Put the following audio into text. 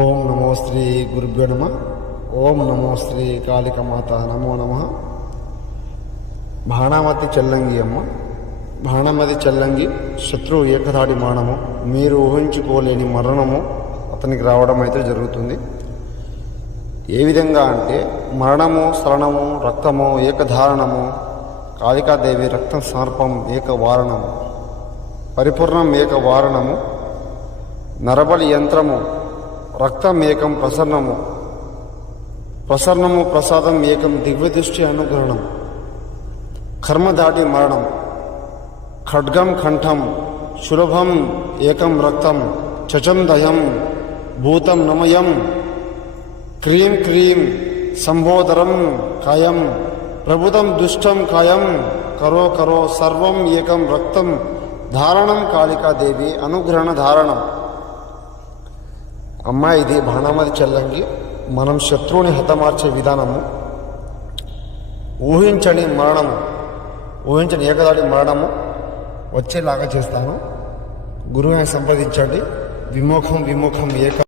ఓం నమో శ్రీ గురుభ్యో నమ ఓం నమో శ్రీ కాళికమాత నమో నమ బాణామతి చెల్లంగి అమ్మ బాణమతి చెల్లంగి శత్రువు ఏకదాడి మానము మీరు ఊహించుకోలేని మరణము అతనికి రావడం అయితే జరుగుతుంది ఏ విధంగా అంటే మరణము శరణము రక్తము ఏకధారణము కాళికాదేవి రక్తం సర్పం ఏకవారణము పరిపూర్ణం ఏకవారణము నరబలి యంత్రము రక్తం ఏకం ప్రసన్నము ప్రసన్నము ప్రసాదం ఏకం దివ్యదృష్టి అనుగ్రహణం కర్మ దాటి మరణం ఖడ్గం కంఠం సులభం ఏకం రక్తం చచం దయం భూతం నమయం క్రీం క్రీం సంబోధరం కాయం ప్రభుతం దుష్టం కాయం కరో కరో సర్వం ఏకం రక్తం ధారణం కాళికాదేవి అనుగ్రహణ ధారణం అమ్మాయి ఇది బాణామతి చెల్లంగి మనం శత్రువుని హతమార్చే విధానము ఊహించని మరణము ఊహించని ఏకదాడి మరణము వచ్చేలాగా చేస్తాను గురువుని సంప్రదించండి విముఖం విముఖం ఏక